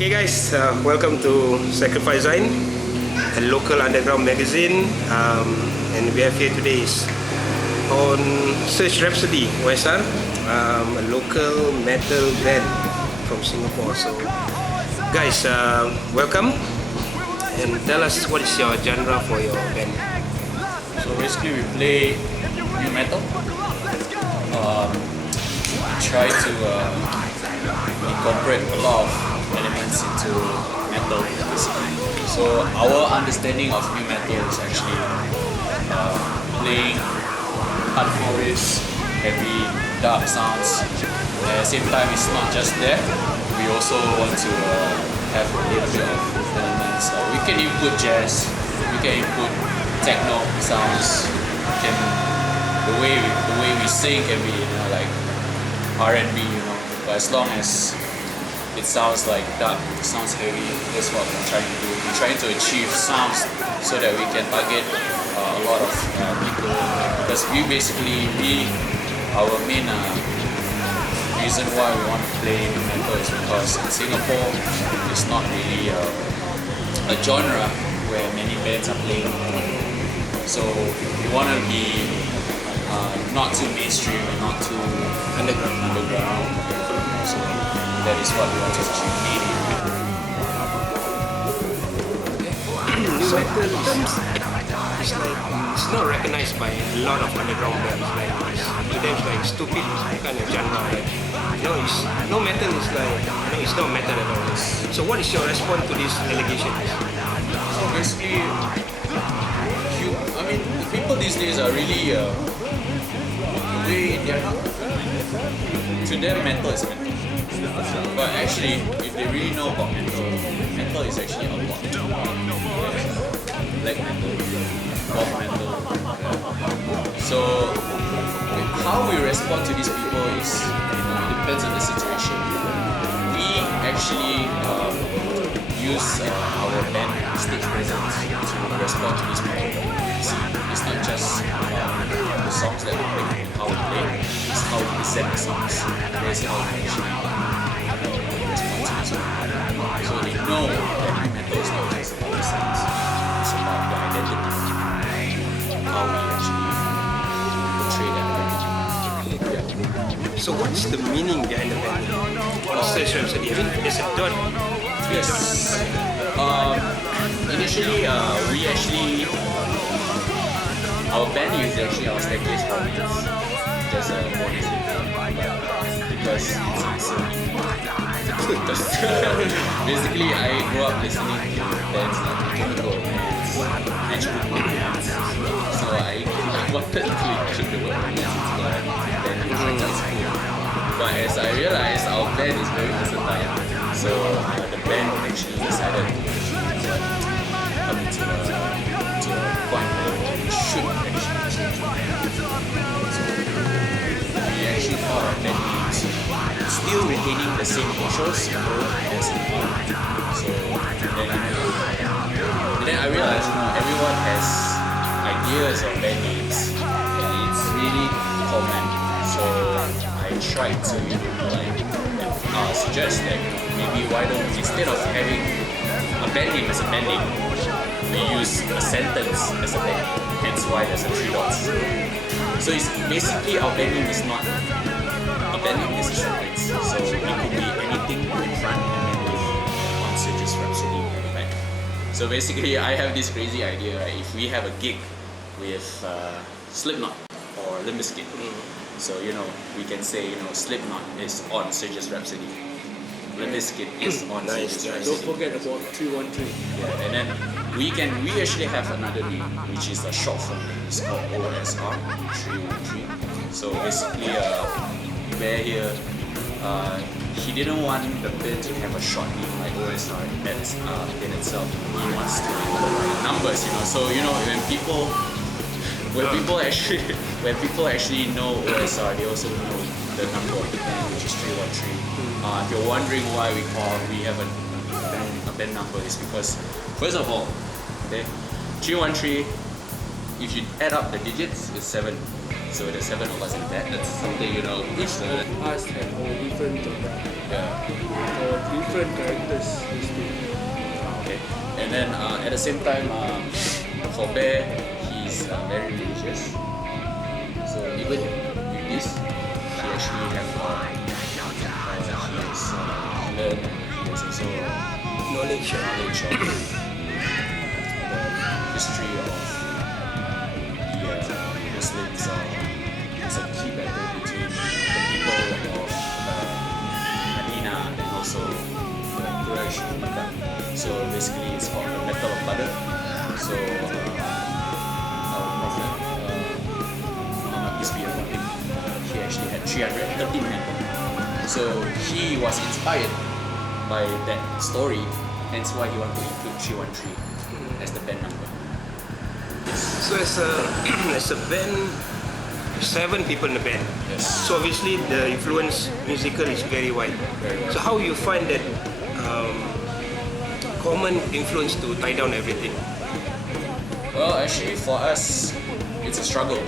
Okay guys, welcome to Sacrifice Zine, a local underground magazine, and we have here today is on Search Rhapsody, OSR, a local metal band from Singapore. So guys, welcome, and tell us what is your genre for your band. So basically we play new metal. Try to incorporate a lot of elements into metal basically. So our understanding of new metal is actually playing hardcore riffs, heavy, dark sounds. At the same time, it's not just there. We also want to have a little bit of elements. We can input jazz, we can input techno sounds. The way we sing can be like R&B, but as long as it sounds like dark, it sounds heavy, that's what we're trying to do. We're trying to achieve sounds so that we can target a lot of people, because our main reason why we want to play new metal is because in Singapore it's not really a genre where many bands are playing. So we want to be not too mainstream and not too underground. So that is what we want to achieve. New metal terms, it's like it's not recognized by a lot of underground bands. Like to them, it's like stupid kind of genre. Like, it's no metal is like it's not metal at all. So what is your response to these allegations? So basically, people these days are really they're not. To them, metal is metal. But actually, if they really know about metal is actually a lot. Black metal, pop metal. So how we respond to these people is, it depends on the situation. We actually use our band stage presence to respond to these people. See, it's not just the songs that we play, how we play, it's how we present the songs. That's how we actually respond to these people. So they know that metal is not just about the sounds, it's about the identity, how we actually portray that identity. So what's the meaning behind the band? Search Rhapsody. There's a dot. Yes. Initially, we actually, our band is actually our staircase for me. Just a bonus because basically I grew up listening to bands like Chemical Romance, Matchbook Romance. So I wanted to include the word romance into our band because that's cool. But as I realized, our band is very versatile. So the band actually decided to come into a point where we should actually change. So we actually thought of band names, still retaining the same initials as in So then I realized everyone has ideas of band names and it's really common. So I tried to suggest that maybe why don't, instead of having a band name as a band name, we use a sentence as a band name, hence why there's a 3 dots. So it's basically our band name is not a band name, is a sentence. So it could be anything in front and then with on Search Rhapsody at the back. So basically I have this crazy idea, right? If we have a gig with Slipknot or Limp Bizkit, so we can say Slipknot is on Search Rhapsody, Limp Bizkit is on Search Rhapsody. Don't forget about 313. Yeah, and then we actually have another name which is a short form. It's called OSR313. So basically, Bear here, he didn't want the band to have a short name like OSR in itself. He wants to include numbers, So when people actually know OSR, they also know the number of the band, which is 313. If you're wondering why we have a band number, is because first of all, okay, 313. If you add up the digits, it's 7. So there's 7 of us in that. That's something, you know, each the Us have our different different characters. okay. And then at the same time, for Bear, he's very religious. So even with this, he actually have learned. He has also Knowledge. knowledge of the history of the Muslims. It's a key battle between the people of Medina and also the Quraysh of Mecca. So basically, it's called the Battle of Badr. So our Prophet Muhammad peace be upon him, he actually had 313 men. So he was inspired by that story, hence why he wanted to include 313 as the band number. So as a band, 7 people in the band. Yes. So obviously the influence musical is very wide. Very wide. So how you find that common influence to tie down everything? Well, actually, for us, it's a struggle.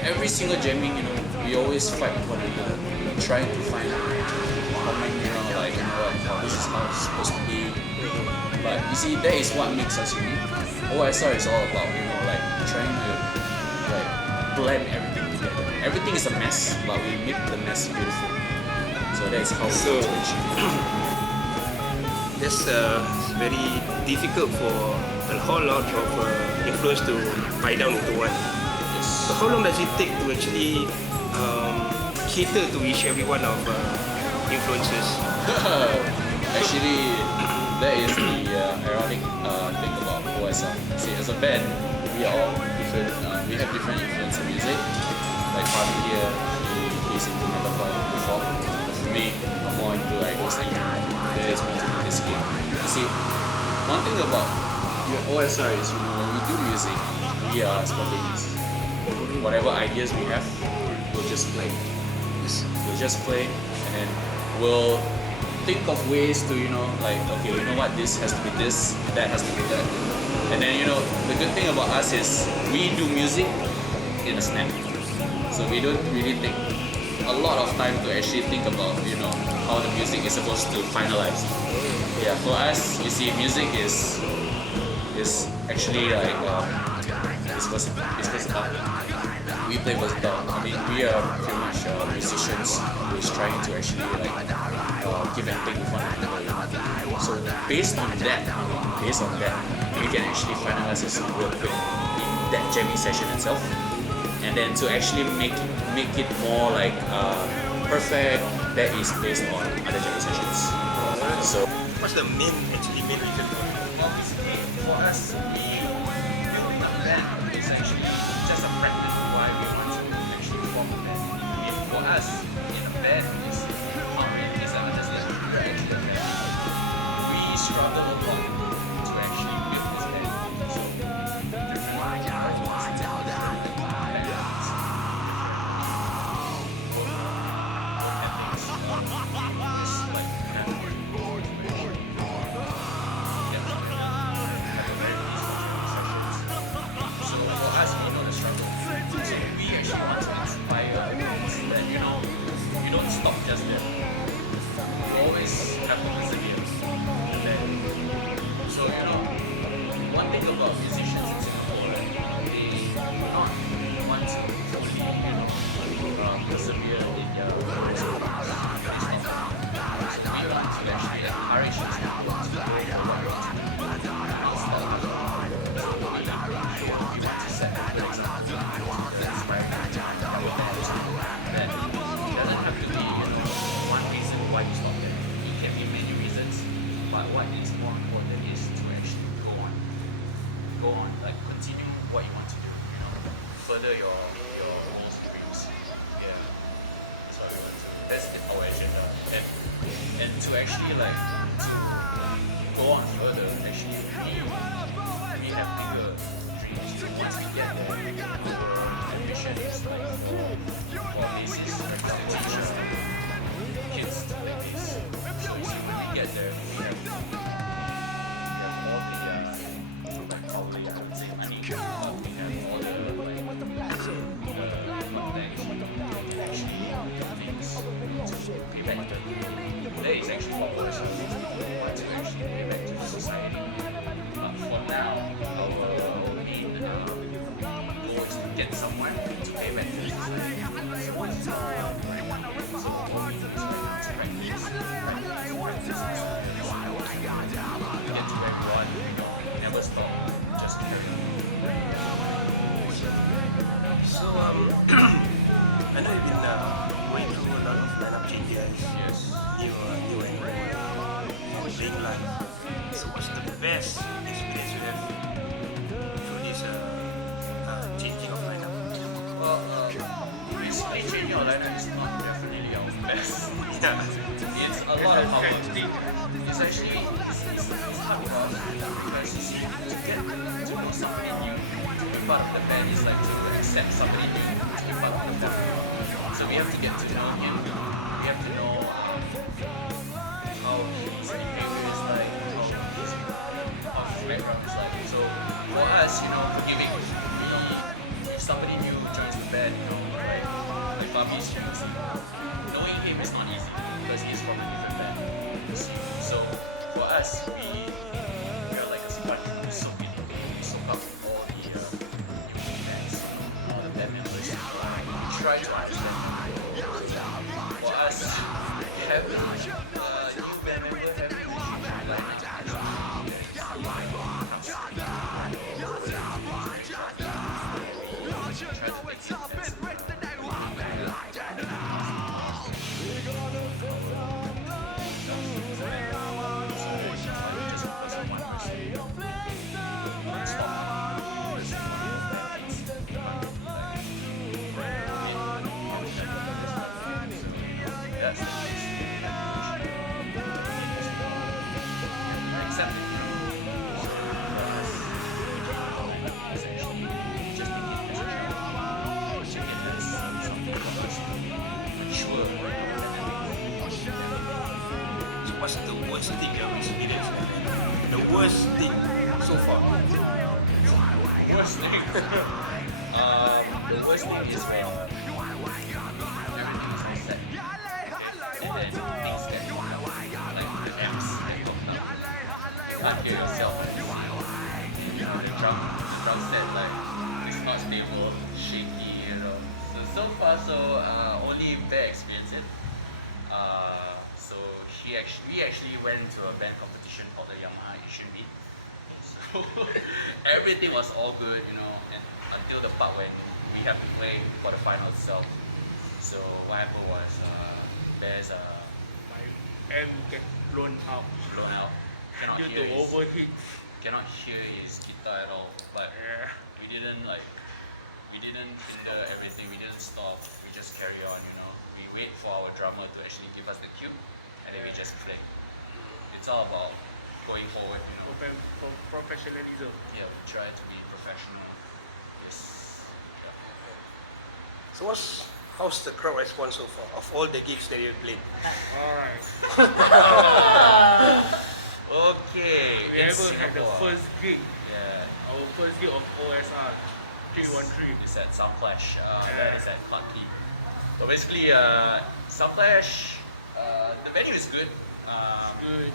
Every single jamming, you know, we always fight with one another, trying to find common, you know, like, you know what, this is how it's supposed to be. But you see, that is what makes us unique. OSR is all about, you know, like trying to like blend everything together. Everything is a mess, but we make the mess beautiful. So that is how we So- want to achieve. That's very difficult for a whole lot of influence to tie down into one. Yes. So how long does it take to actually cater to every one of influences? Actually, that is the ironic thing about OSR. See, as a band, we are all different. We have different influence in music. Like Fabi here, he's into metalcore, hip-hop. For me, I'm more into like zine. There's more to this game. You see, one thing about your OSR is, you know, when we do music, we are spontaneous. Whatever ideas we have, we'll just play. We'll just play, and then we'll think of ways to, you know, like, okay, you know what, this has to be this, that has to be that. And then, you know, the good thing about us is we do music in a snap. So we don't really take a lot of time to actually think about, you know, how the music is supposed to finalize. Yeah, for us, you see, music is actually like it's versatile. We play versatile. I mean, we are pretty much musicians who's trying to actually like give and take with one another. You know? So based on that, we can actually finalize a song real quick in that jamming session itself, and then to actually make it more like perfect, that is based on other jamming sessions. So What's the main reason for it? obviously for us, building a band is actually just a practice for why we want to actually form a band. I mean, for us, in a band is how many is just that we're actually a band. We struggle a lot to actually build this band. So stop just there. You always have to persevere. And then, so you know, one thing about musicians in Singapore, right, they do not want to fully, you know, persevere in their music. So we want to actually encourage you to what you want to do. We want to set an example that inspires why you stop there. It can be many reasons, but what is more important is to actually go on, like continue what you want to do, you know, further your goals, dreams. Yeah, that's what we want to. That's our agenda, and to actually like to go on further. Actually, we have bigger dreams. Once we get there, our ambition is like for basis representation. activities. So you see, when we get there, we have all the like all the I would say money, but we have all the like knowledge to actually do things to pay back to the community. That is actually what works. We want to actually pay back to the society. For now, our main goal is to get someone to pay back to the society. We get to everyone, never stop, just carry on. So I know you've been going through a lot of lineup changes. Yes. You and playing live. So what's the best experience you have through this changing of lineup? Well, recently changing your lineup is not definitely our best. Yeah. It's a lot of hard work. It's actually it's hard work because you see to get to know somebody new, to be part of the band is like to accept somebody new to be part of the band. So we have to get to know him. We have to know how his behavior is like, how his background is like. So for us, forgiving. If somebody new joins the band, like Fabi's knowing him is not easy because he's from a different band. So for us, we are like a sponge who soak in, we soak up all the new bands, all the band members. We try to understand them. For us, we have new band member have try to make sense. What's the worst thing you have experienced? The worst thing so far? Worst thing? The worst thing is when everything is all set. And then things get like the amps get knocked out. You can't hear yourself. The drum set like it's not stable, shaky, So far only bad experience it. So we actually went to a band competition called the Yamaha Asian Beat. So everything was all good, and until the part when we have to play for the final itself. So what happened was Bear's My amp get blown out blown out, cannot due hear to his, overheat. cannot hear his guitar at all. But Yeah. we didn't hinder everything, we didn't stop, we just carry on, We wait for our drummer to actually give us the cue, and then we just play. It's all about going forward, Professionalism. Yeah, we try to be professional. Yes. So how's the crowd response so far of all the gigs that you've played? Alright. Okay. We in ever had the Singapore. first gig, Yeah. our first gig of OSR313. It's at Soundclash. That is at Clarke Quay. So basically, Soundclash, the venue is good. Good.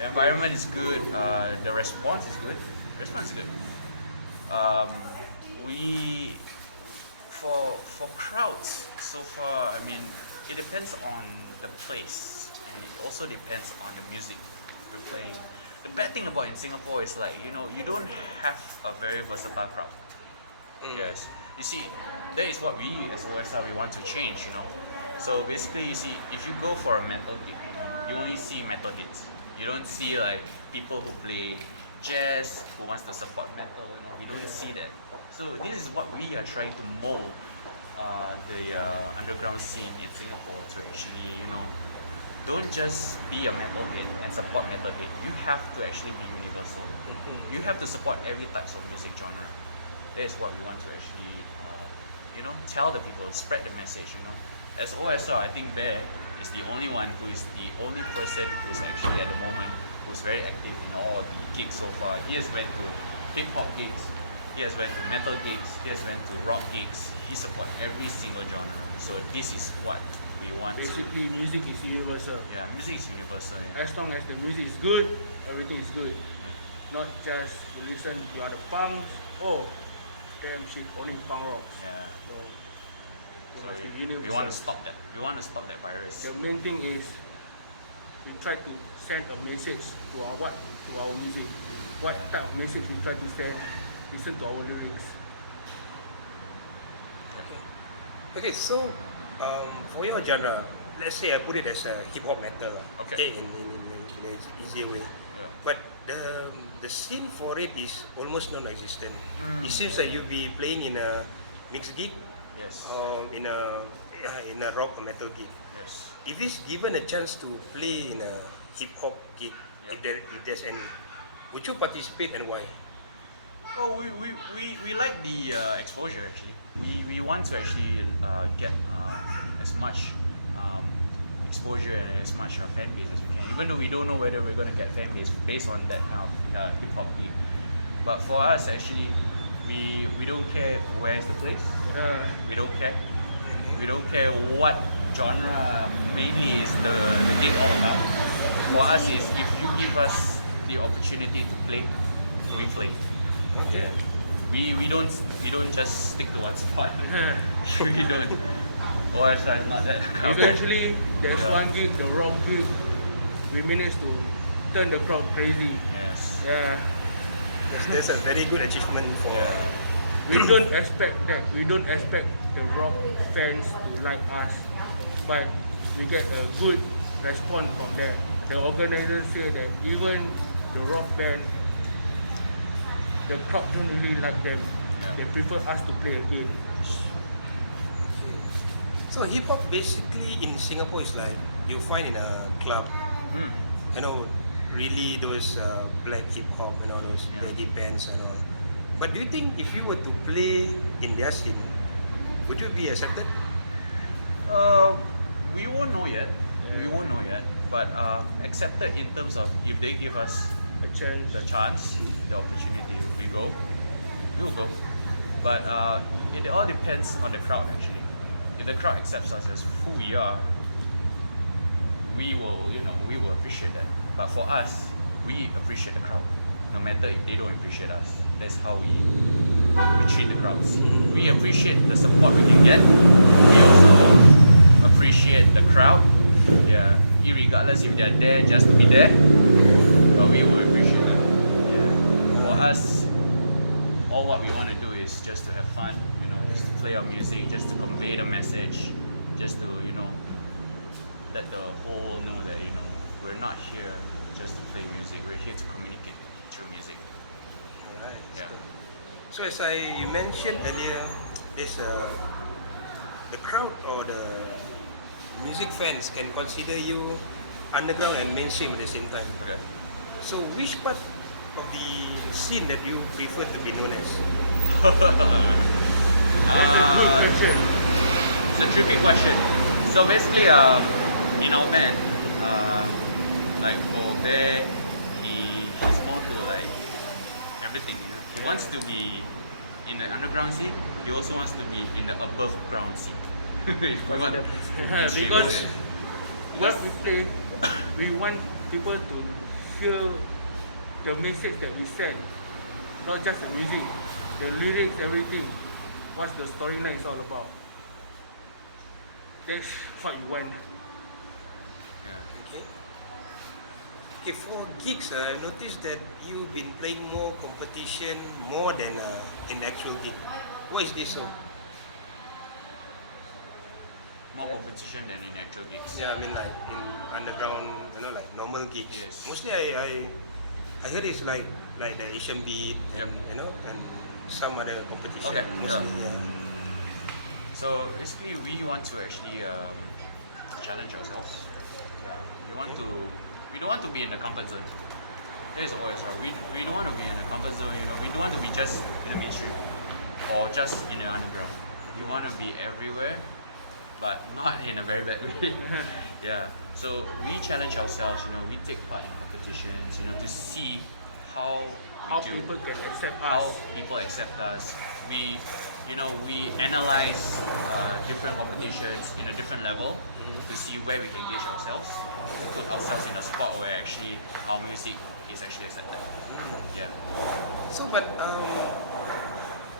The environment is good. The response is good. We for crowds so far. I mean, it depends on the place. It also depends on the music we're playing. The bad thing about in Singapore is like you don't have a very versatile crowd. Yes. You see, that is what we as OSR we want to change. So basically, you see, if you go for a metal gig, you only see metal hits. You don't see like people who play jazz, who wants to support metal. We don't see that. So this is what we are trying to mold the underground scene in Singapore to actually, don't just be a metal head and support metal head. You have to actually be universal. You have to support every type of music genre. That is what we want to actually, tell the people, spread the message. As OSR, I think Bear is the only one who is the only person who's actually at the moment who's very active in all the gigs so far. He has went to hip hop gigs, he has went to metal gigs, he has went to rock gigs. He supports every single genre. So this is what we want. Basically, music is universal. Yeah, music is universal. Yeah. As long as the music is good, everything is good. Not just you listen, you are the punk, oh, damn shit, only punk rocks. Yeah. So, you must be We universal. want to stop that. We want to stop that virus. The main thing is, we try to send a message to our music. What type of message we try to send? Listen to our lyrics. Okay, so for your genre, let's say I put it as a hip hop metal, Okay. in an easier way. Yeah. But the scene for it is almost non-existent. It seems like you'll be playing in a mixed gig Yes. or in a rock or metal gig. Yes. If it's given a chance to play in a hip hop gig, if there's any, would you participate and why? Oh, we like the exposure actually. We want to actually get as much exposure and as much fan base as we can. Even though we don't know whether we're going to get fan base based on that kind of hip hop gig. But for us actually, we don't care where's the place. We don't care. We don't care what genre mainly is the gig all about. For us is if you give us the opportunity to play, we play. Okay. We don't just stick to one spot. We don't. OSR is not that. Eventually, there's one gig, the rock gig, we managed to turn the crowd crazy. Yes. Yeah. That's a very good achievement for. We don't expect that. We don't expect the rock fans to like us, but we get a good response from there. The organizers say that even the rock band, the crowd don't really like them. They prefer us to play again. So hip hop basically in Singapore is like you find in a club, you know, really those black hip hop and all those baggy pants and all. But do you think if you were to play in their scene, would you be accepted? We won't know yet. We won't know yet. But accepted in terms of if they give us A chance. the chance, the opportunity, we go. We'll go. But it all depends on the crowd actually. If the crowd accepts us as who we are, we will appreciate that. But for us, we appreciate the crowd. No matter if they don't appreciate us. That's how we treat the crowds. We appreciate the support we can get. We also appreciate the crowd. Yeah, irregardless if they're there just to be there, but we will appreciate them. Yeah. For us, all what we want to do is just to have fun, just to play our music, just to convey the message, just to, let the whole know that, we're not here just to play music, we're here to communicate through music. Alright. Yeah. So as you mentioned earlier, this the crowd or the music fans can consider you underground and mainstream at the same time. Okay. So which part of the scene that you prefer to be known as? That's a good question. It's a tricky question. So basically, in our band, like for Bear, he's more to like everything. He wants to be in the underground scene. He also wants to be in the above ground scene. We want that. Yeah, because what we play, we want people to hear the message that we send, not just the music, the lyrics, everything. What's the storyline is all about. That's what you want. Okay. Okay, for gigs, I've noticed that you've been playing more competition more than in actual gig. Why is this so? More competition than in actual gigs. Yeah, I mean like in underground, like normal gigs. Yes. Mostly I heard it's like the Asian Beat and and some other competition. Okay, Mostly, yeah. So basically, we want to actually challenge ourselves. We don't want to be in the comfort zone. That is always right. We don't want to be in the comfort zone. We don't want to be just in the mainstream or just in the underground. We want to be everywhere. but not in a very bad way. Yeah. So we challenge ourselves. We take part in competitions. To see how How we do, people can accept how us. people accept us. We analyze different competitions in a different level to see where we can engage ourselves, to put ourselves in a spot where actually our music is actually accepted. Yeah. So, but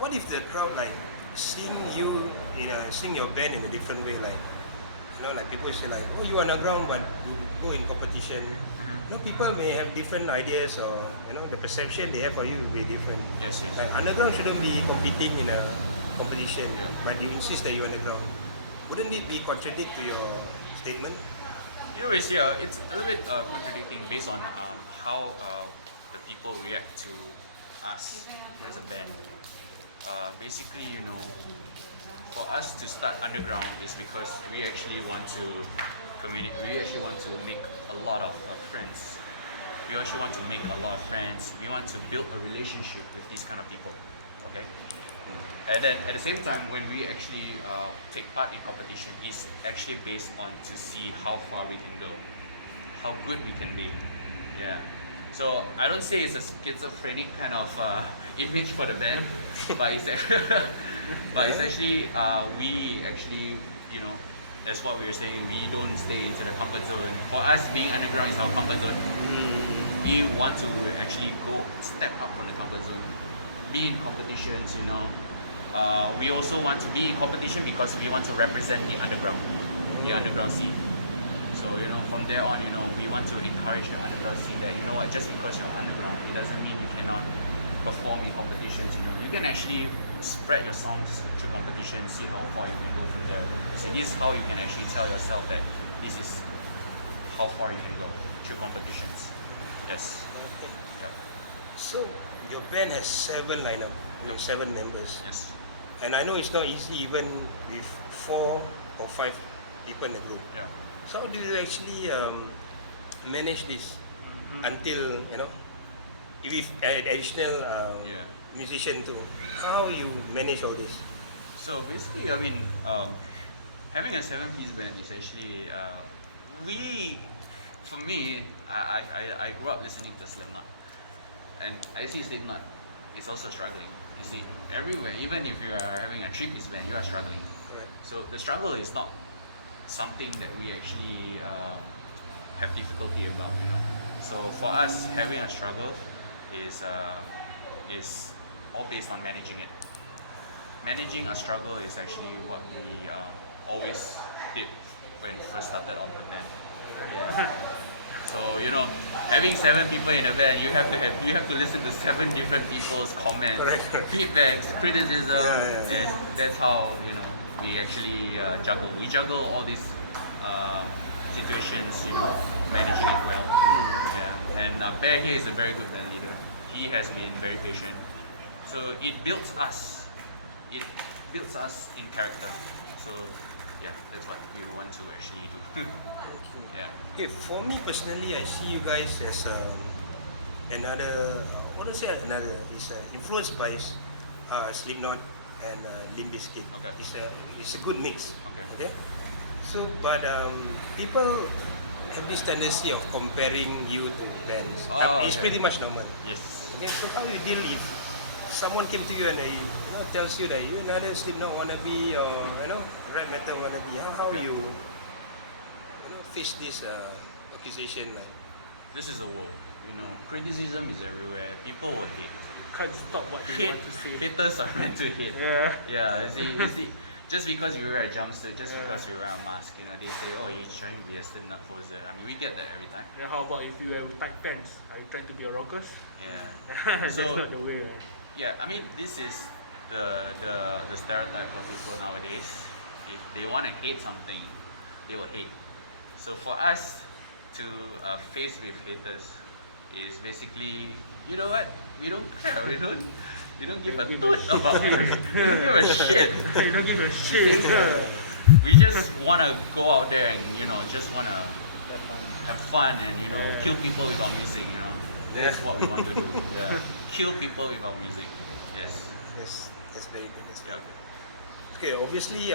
what if the crowd like seeing you, seeing your band in a different way, like like people say like, oh, you underground, but you go in competition. People may have different ideas, or the perception they have for you will be different. Yes. Like underground shouldn't be competing in a competition, but you insist that you're underground. Wouldn't it be contradict to your statement? It's a little bit contradicting based on how the people react to us as a band. Basically, for us to start underground is because we actually want to communicate. We actually want to make a lot of friends. We actually want to make a lot of friends. We want to build a relationship with these kind of people. Okay. And then at the same time, when we actually take part in competition, is actually based on to see how far we can go, how good we can be. Yeah. So I don't say it's a schizophrenic kind of image for the band, but it's actually we actually as what we were saying, we don't stay into the comfort zone. For us, being underground is our comfort zone. We want to actually go step up from the comfort zone, be in competitions. We also want to be in competition because we want to represent the underground scene. So from there on, we want to encourage the underground scene that just because you're underground, it doesn't mean you cannot perform in competitions. You can actually spread your songs through competitions, see how far you can go from there. So this is how you can actually tell yourself that this is how far you can go through competitions. Yes. Okay. So your band has 7 lineup, 7 members. Yes. And I know it's not easy even with 4 or 5 people in the group. Yeah. So how do you actually manage this until with additional musician too? How you manage all this? So basically, having a 7-piece band is actually for me, I grew up listening to Slipknot, and I see Slipknot is also struggling. You see, everywhere, even if you are having a 3-piece band, you are struggling. Correct. So the struggle is not something that we actually have difficulty about. So for us, having a struggle is all based on managing it. Managing a struggle is actually what we always did when we first started out the band. So having 7 people in a band, you have to listen to 7 different people's comments, Correct. feedbacks, criticism, Yeah. and that's how we actually juggle. We juggle all these situations, managing it well. Yeah. And Bear here is a very good band leader. He has been very patient. So it builds us. It builds us in character. So yeah, that's what we want to actually do. Yeah. Okay, for me personally, I see you guys as another. It's influenced by Slipknot and Limp Bizkit. Okay. It's a good mix. Okay. So, but people have this tendency of comparing you to bands. It's pretty much normal. Yes. Okay, so how you deal if someone came to you and tells you that you're another Slipknot wannabe or rap metal wannabe? How you face this accusation like? This is the world. Criticism is everywhere. People will hate. You can't stop what they want to say. Haters are meant to hate. Yeah. Yeah. You see, just because you wear a jumpsuit, just because you wear a mask, they say, oh, he's trying to be a Slipknot poser. We get that every time. Then how about if you wear tight pants? Are you trying to be a rocker? Yeah. That's not the way. Yeah, this is the stereotype of people nowadays. If they want to hate something, they will hate. So for us to face with haters is basically, you know what? We don't care. We don't give a toot about it. We don't give a shit. You don't give a shit. We just want to go out there and just want to have fun and kill people without music. That's what we want to do. Yeah. Kill people without music. Yes. That's very good. That's very Yeah. good. Okay, obviously,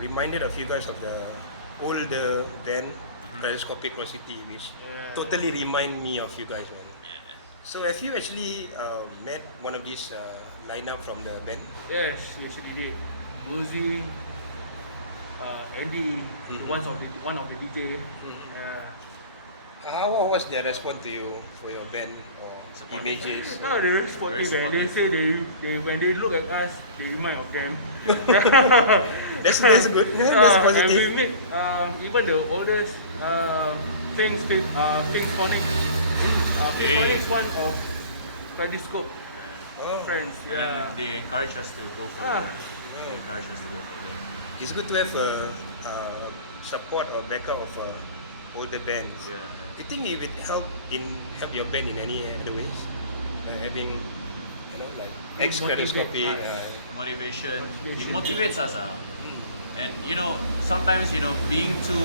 reminded of you guys of the older band Kaleidoscopic City, which totally remind me of you guys, man. So have you actually met one of these lineup from the band? Yes, we actually did. Muzi, Eddie, one of the DJ. How was their response to you for your band or images? No, they're very sportive. They say they when they look at us, they remind of them. That's good. That's And we positive. meet even the oldest Things Phonics. Phonics one of Kaleidoscope Oh, friends. Yeah. They encourage us to go for Ah, wow. encourage us to go for them. It's good to have a support or backup of older bands. Yeah. Do you think it would help your band in any other ways? Having, you know, like Kaleidoscopic. Motivation. It Motivation. motivates us. And you know, sometimes being too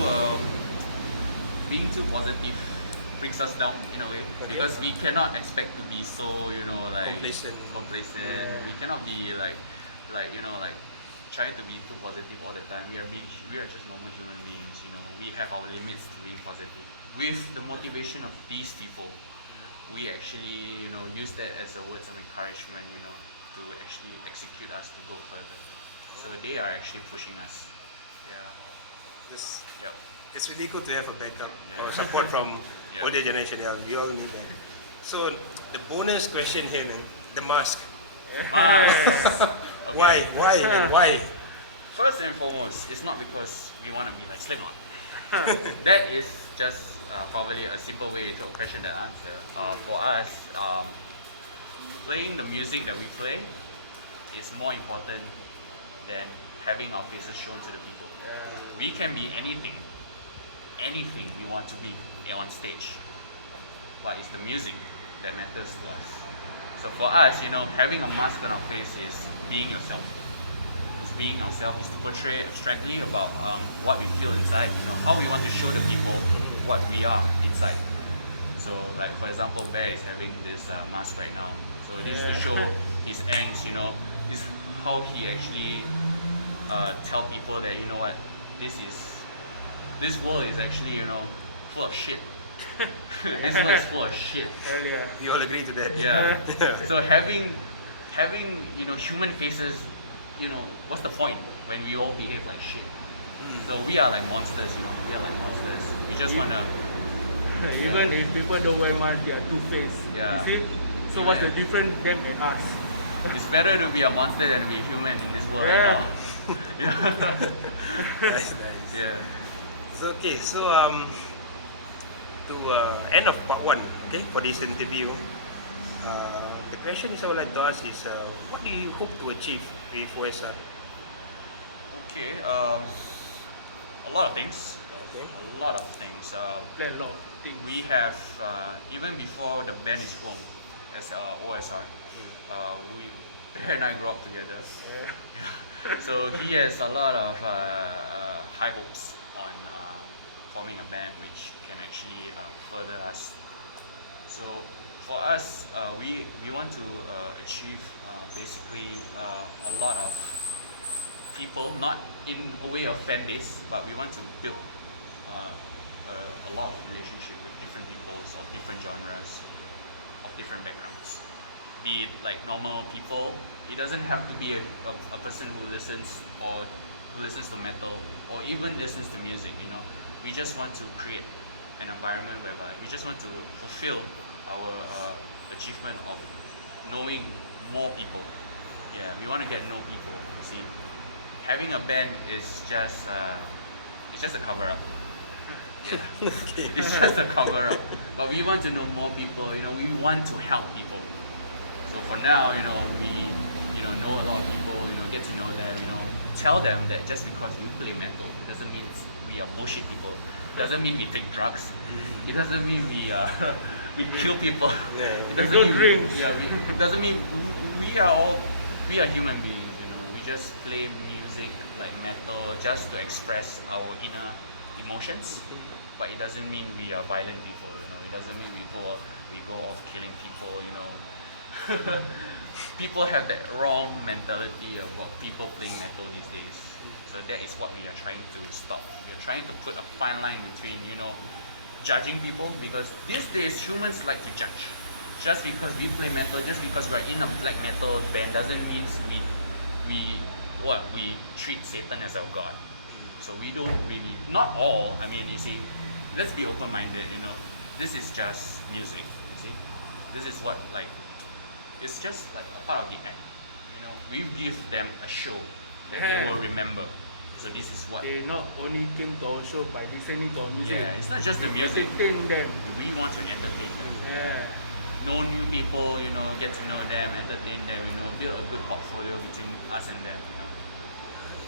positive brings us down in a way, Okay. because we cannot expect to be so like Complacent. We cannot be like trying to be too positive all the time. We are just normal human beings. We have our limits to being positive. With the motivation of these people, we actually use that as a words of encouragement. To actually execute us to go further. So they are actually pushing us. Yeah. This, Yep. it's really good to have a backup or support from Yeah. older generation. Yeah, we all need that. So the bonus question here, man, the mask. Why? Man? Why? First and foremost, it's not because we want to be like Slipknot. That is just probably a simple way to question that answer. For us, playing the music that we play is more important than having our faces shown to the people. We can be anything we want to be on stage. But it's the music that matters to us. So for us, having a mask on our face is being yourself. It's being yourself is to portray abstractly about what we feel inside, how we want to show the people what we are inside. So, like for example, Bear is having this mask right now. So it is to show his angst. Is how he actually tell people that what this world is actually full of shit. This world is full of shit. yeah. We all agree to that. Yeah. So having human faces, what's the point when we all behave like shit? So we are like monsters. We are like monsters. We just wanna. Even if people don't wear masks, they are two-faced. Yeah. You see? So what's the difference them and us? It's better to be a monster than be human in this world. Yeah. That's nice. Yeah. So okay, so to end of part one, okay, for this interview, the question is I would like to ask is, what do you hope to achieve with OSR? Okay. A lot of things. Okay. A lot of things. Plan a lot of things. We have even before the band is formed as OSR, we Bear and I grew up together. So he has a lot of high hopes on forming a band which can actually further us. So for us, we want to achieve basically a lot of people, not in a way of fan base, but we want to build a lot of relationship with different people of different genres, of different backgrounds. Be it like normal people. It doesn't have to be a person who listens to metal or even listens to music. We just want to create an environment whereby we just want to fulfill our achievement of knowing more people. Yeah, we want to get to know people. You see, having a band is just a cover up. Okay. It's just a cover up. But we want to know more people. We want to help people. So for now, we know a lot of people. Get to know them. Tell them that just because we play metal, it doesn't mean we are bullshit people. It doesn't mean we take drugs. It doesn't mean we kill people. Yeah. It doesn't We don't mean drink. it doesn't mean we are human beings. We just play music like metal just to express our inner emotions. But it doesn't mean we are violent people. It doesn't mean we go off killing people. People have that wrong mentality about people playing metal these days. So that is what we are trying to stop. We are trying to put a fine line between, judging people, because these days humans like to judge. Just because we play metal, just because we're in a black metal band doesn't mean we treat Satan as our god. So we don't really, not all. I mean, you see, let's be open-minded. This is just music. You see, this is what it's just like a part of the act. We give them a show that they will remember. So this is what They not only came to our show by listening to our music. Yeah, it's not just the We music. entertain them. We want to entertain them. Yeah. Know new people, get to know them, entertain them, build a good portfolio between us and them.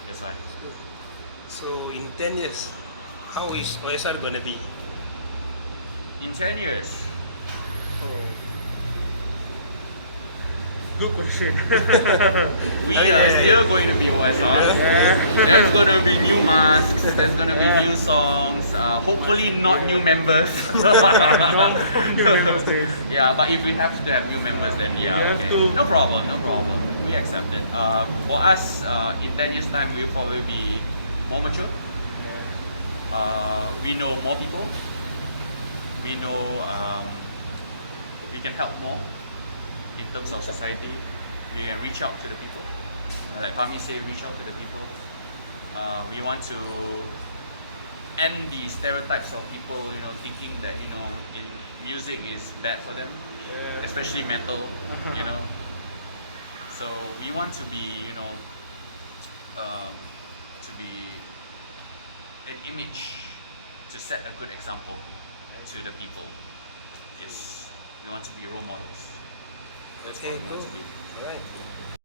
That's why. So in 10 years, how is OSR gonna be? In 10 years, Good question. we are still going to be OSR. There's going to be new masks, there's going to be new songs, hopefully not new members. No new member base. Yeah, but if we have to have new members, then yeah, You have okay. to. No problem. We accept it. For us, in 10 years' time, we'll probably be more mature. We know more people. We know we can help more in terms of society. We can reach out to the people. Like Fahmi said, reach out to the people. We want to end the stereotypes of people, thinking that music is bad for them, especially metal. So we want to be, to be an image, to set a good example to the people. Yes, we want to be role models. Okay, cool. All right.